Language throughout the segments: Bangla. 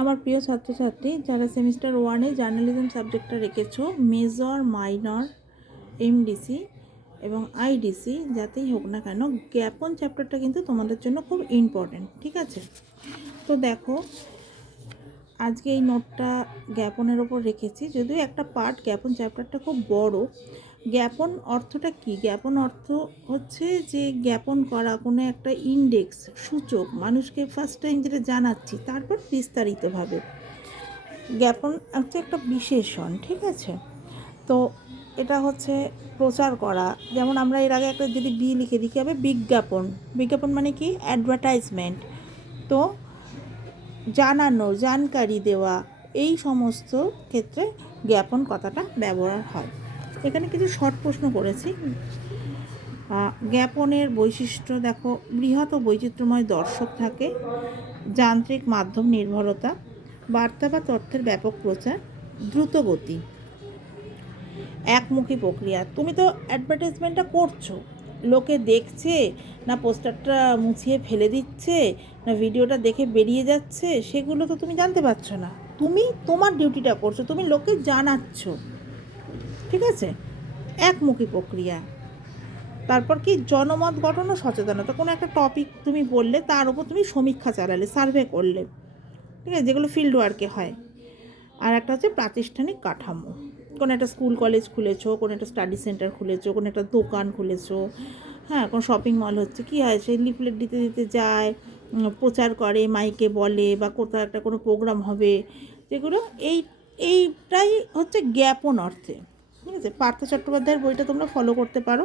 আমার প্রিয় ছাত্রছাত্রী যারা সেমিস্টার ওয়ানে জার্নালিজম সাবজেক্টটা রেখেছো, মেজর মাইনর এমডিসি এবং আইডিসি যাতেই হোক না কেন, জ্ঞাপন চ্যাপ্টারটা কিন্তু তোমাদের জন্য খুব ইম্পর্ট্যান্ট। ঠিক আছে, তো দেখো আজকে এই নোটটা জ্ঞাপনের ওপর রেখেছি, যদিও একটা পার্ট জ্ঞাপন চ্যাপ্টারটা খুব বড়। জ্ঞাপন অর্থটা কি? জ্ঞাপন অর্থ হচ্ছে যে জ্ঞাপন করা কোনো একটা ইন্ডেক্স, সূচক, মানুষকে ফার্স্ট টাইম যেটা জানাচ্ছি, তারপর বিস্তারিতভাবে জ্ঞাপন হচ্ছে একটা বিশেষণ। ঠিক আছে, তো এটা হচ্ছে প্রচার করা। যেমন আমরা এর আগে একটা যদি বি লিখে দিই, কী হবে? বিজ্ঞাপন। বিজ্ঞাপন মানে কি? অ্যাডভার্টাইজমেন্ট। তো জানানো, জানকারি দেওয়া, এই সমস্ত ক্ষেত্রে জ্ঞাপন কথাটা ব্যবহার হয়। এখানে কিছু শর্ট প্রশ্ন করেছি। জ্ঞাপনের বৈশিষ্ট্য দেখো, বৃহৎ ও বৈচিত্র্যময় দর্শক থাকে, যান্ত্রিক মাধ্যম নির্ভরতা, বার্তা বা তথ্যের ব্যাপক প্রচার, দ্রুত গতি, একমুখী প্রক্রিয়া। তুমি তো অ্যাডভার্টাইজমেন্টটা করছো, লোকে দেখছে না পোস্টারটা মুছিয়ে ফেলে দিচ্ছে, না ভিডিওটা দেখে বেরিয়ে যাচ্ছে, সেগুলো তো তুমি জানতে পারছো না। তুমি তোমার ডিউটিটা করছো, তুমি লোকে জানাচ্ছ। ঠিক আছে, একমুখী প্রক্রিয়া। তারপর কি? জনমত গঠন ও সচেতনতা। কোনো একটা টপিক তুমি বললে, তার উপর তুমি সমীক্ষা চালালে, সার্ভে করলে। ঠিক আছে, যেগুলো ফিল্ড ওয়ার্কে হয়। আর একটা হচ্ছে প্রাতিষ্ঠানিক কাঠামো। কোনো একটা স্কুল কলেজ খুলেছো, কোনো একটা স্টাডি সেন্টার খুলেছো, কোনো একটা দোকান খুলেছো, হ্যাঁ, কোনো শপিং মল হচ্ছে, কী হয়? সেই লিফলেট দিতে দিতে যায়, প্রচার করে, মাইকে বলে, বা কোথাও একটা কোনো প্রোগ্রাম হবে, যেগুলো এইটাই হচ্ছে জ্ঞাপন অর্থে। ঠিক আছে, পার্থ চট্টোপাধ্যায়ের বইটা তোমরা ফলো করতে পারো।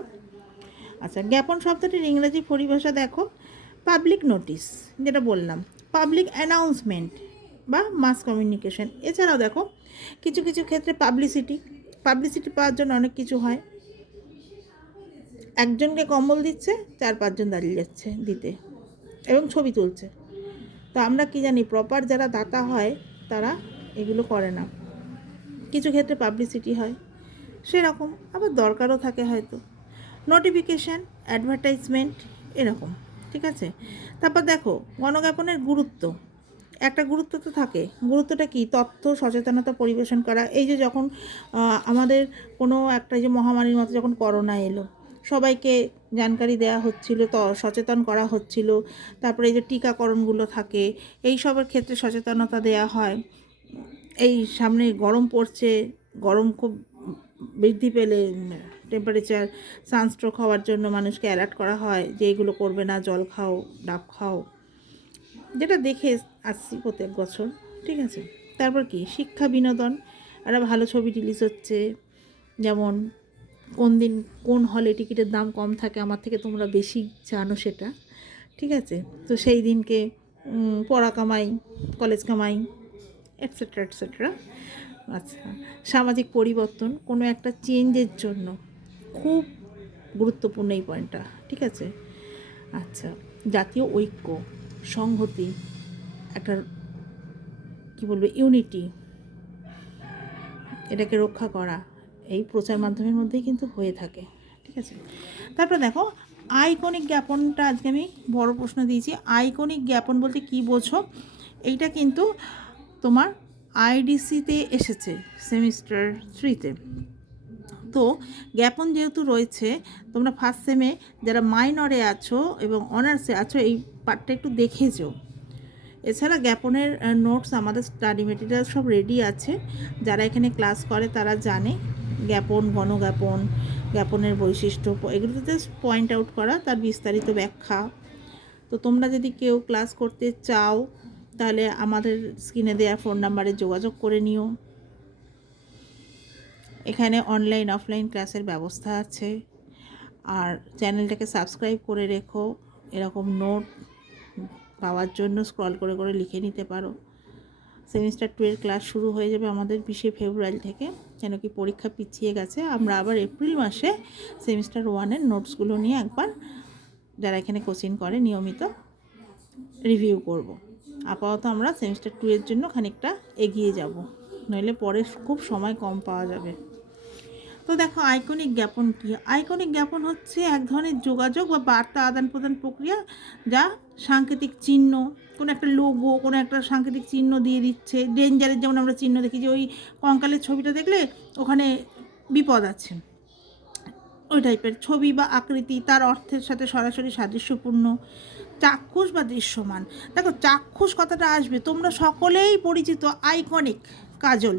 আচ্ছা, জ্ঞাপন শব্দটির ইংরেজি পরিভাষা দেখো, পাবলিক নোটিশ, যেটা বললাম, পাবলিক অ্যানাউন্সমেন্ট বা মাস কমিউনিকেশন। এছাড়াও দেখো কিছু কিছু ক্ষেত্রে পাবলিসিটি পাওয়ার জন্য অনেক কিছু হয়। একজনকে কম্বল দিচ্ছে, 4-5 জন দাঁড়িয়ে যাচ্ছে দিতে এবং ছবি তুলছে। তো আমরা কি জানি, প্রপার যারা দাতা হয় তারা এগুলো করে না। কিছু ক্ষেত্রে পাবলিসিটি হয়, সেরকম আবার দরকারও থাকে হয়তো। নোটিফিকেশান, অ্যাডভার্টাইজমেন্ট, এরকম। ঠিক আছে, তারপর দেখো গণজ্ঞাপনের গুরুত্ব। একটা গুরুত্ব তো থাকে। গুরুত্বটা কি? তথ্য সচেতনতা পরিবেশন করা। এই যে যখন আমাদের কোনো একটা যে মহামারীর মতো যখন করোনা এলো, সবাইকে জানকারি দেওয়া হচ্ছিল, সচেতন করা হচ্ছিল। তারপরে এই যে টিকাকরণগুলো থাকে, এই সবের ক্ষেত্রে সচেতনতা দেওয়া হয়। এই সামনে গরম পড়ছে, গরম খুব বৃদ্ধি পেলে টেম্পারেচার, সানস্ট্রোক হওয়ার জন্য মানুষকে অ্যালার্ট করা হয় যে এইগুলো করবে না, জল খাও, ডাব খাও, যেটা দেখে আসছি প্রত্যেক বছর। ঠিক আছে, তারপর কি? শিক্ষা বিনোদন। একটা ভালো ছবি রিলিজ হচ্ছে, যেমন কোন দিন কোন হলে টিকিটের দাম কম থাকে, আমার থেকে তোমরা বেশি জানো সেটা। ঠিক আছে, তো সেই দিনকে পড়া কামাই, কলেজ কামাই, এটসেট্রা এটসেট্রা। আচ্ছা, সামাজিক পরিবর্তন, কোনো একটা চেঞ্জের জন্য খুব গুরুত্বপূর্ণ এই পয়েন্টটা। ঠিক আছে, আচ্ছা, জাতীয় ঐক্য, সংহতি, একটা কী বলবো, ইউনিটি, এটাকে রক্ষা করা, এই প্রচার মাধ্যমের মধ্যেই কিন্তু হয়ে থাকে। ঠিক আছে, তারপর দেখো আইকনিক জ্ঞাপনটা আজকে আমি বড় প্রশ্ন দিয়েছি। আইকনিক জ্ঞাপন বলতে কী বোঝো? এইটা কিন্তু তোমার আইডিসিতে এসেছে, সেমিস্টার 3-তে। তো জ্ঞাপন যেহেতু রয়েছে, তোমরা ফার্স্ট সেমে যারা মাইনরে আছো এবং অনার্সে আছো, এই পার্টটা একটু দেখেছো। এছাড়া জ্ঞাপনের নোটস, আমাদের স্টাডি মেটেরিয়াল সব রেডি আছে। যারা এখানে ক্লাস করে তারা জানে জ্ঞাপন, গণজ্ঞাপন, জ্ঞাপনের বৈশিষ্ট্য, এগুলোতে পয়েন্ট আউট করা, তার বিস্তারিত ব্যাখ্যা। তো তোমরা যদি কেউ ক্লাস করতে চাও, তাহলে আমাদের স্ক্রিনে দেওয়া ফোন নাম্বারে যোগাযোগ করে নিও। এখানে অনলাইন অফলাইন ক্লাসের ব্যবস্থা আছে। আর চ্যানেলটাকে সাবস্ক্রাইব করে রেখো, এরকম নোট পাওয়ার জন্য স্ক্রল করে করে লিখে নিতে পারো। সেমিস্টার 2 এর ক্লাস শুরু হয়ে যাবে আমাদের 20 ফেব্রুয়ারি থেকে, কেন কি পরীক্ষা পিছিয়ে গেছে। আমরা আবার এপ্রিল মাসে সেমিস্টার 1-এর নোটসগুলো নিয়ে একবার যারা এখানে কোচিং করে নিয়মিত রিভিউ করব। আপাতত আমরা সেমিস্টার 2 এর জন্য খানিকটা এগিয়ে যাব, নইলে পরে খুব সময় কম পাওয়া যাবে। তো দেখো আইকনিক জ্ঞাপন কী? আইকনিক জ্ঞাপন হচ্ছে এক ধরনের যোগাযোগ বা বার্তা আদান প্রদান প্রক্রিয়া, যা সাংকেতিক চিহ্ন, কোনো একটা লোগো, কোনো একটা সাংকেতিক চিহ্ন দিয়ে দিচ্ছে। ডেঞ্জারের যেমন আমরা চিহ্ন দেখি, যে ওই কঙ্কালের ছবিটা দেখলে ওখানে বিপদ আছে, ওই টাইপের ছবি বা আকৃতি তার অর্থের সাথে সরাসরি সাদৃশ্যপূর্ণ। চাক্ষুষ বা দৃশ্যমান, দেখো চাক্ষুষ কথাটা আসবে, তোমরা সকলেই পরিচিত আইকনিক কাজল,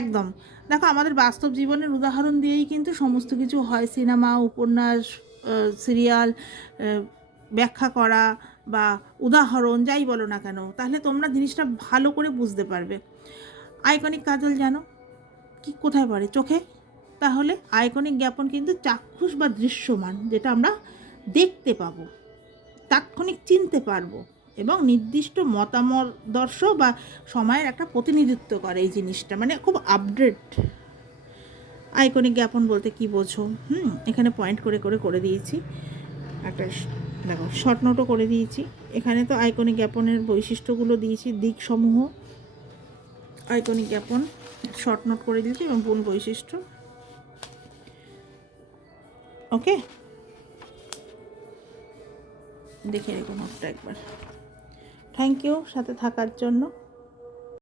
একদম। দেখো আমাদের বাস্তব জীবনের উদাহরণ দিয়েই কিন্তু সমস্ত কিছু হয়, সিনেমা, উপন্যাস, সিরিয়াল, ব্যাখ্যা করা বা উদাহরণ যাই বলো না কেন, তাহলে তোমরা জিনিসটা ভালো করে বুঝতে পারবে। আইকনিক কাজল জানো কি কোথায় পড়ে? চোখে। তাহলে আইকনিক জ্ঞাপন কিন্তু চাক্ষুষ বা দৃশ্যমান, যেটা আমরা দেখতে পাবো, তাৎক্ষণিক চিনতে পারবো, এবং নির্দিষ্ট মতামর্দর্শ বা সময়ের একটা প্রতিনিধিত্ব করে এই জিনিসটা, মানে খুব আপডেট। আইকনিক জ্ঞাপন বলতে কি বোঝো? এখানে পয়েন্ট করে করে করে দিয়েছি, একটা দেখো শর্ট নোটও করে দিয়েছি। এখানে তো আইকনিক জ্ঞাপনের বৈশিষ্ট্যগুলো দিয়েছি, দিকসমূহ। আইকনিক জ্ঞাপন শর্ট নোট করে দিয়েছি এবং মূল বৈশিষ্ট্য। ওকে, দেখে রেখো নোটটা একবার। থ্যাংক ইউ সাথে থাকার জন্য।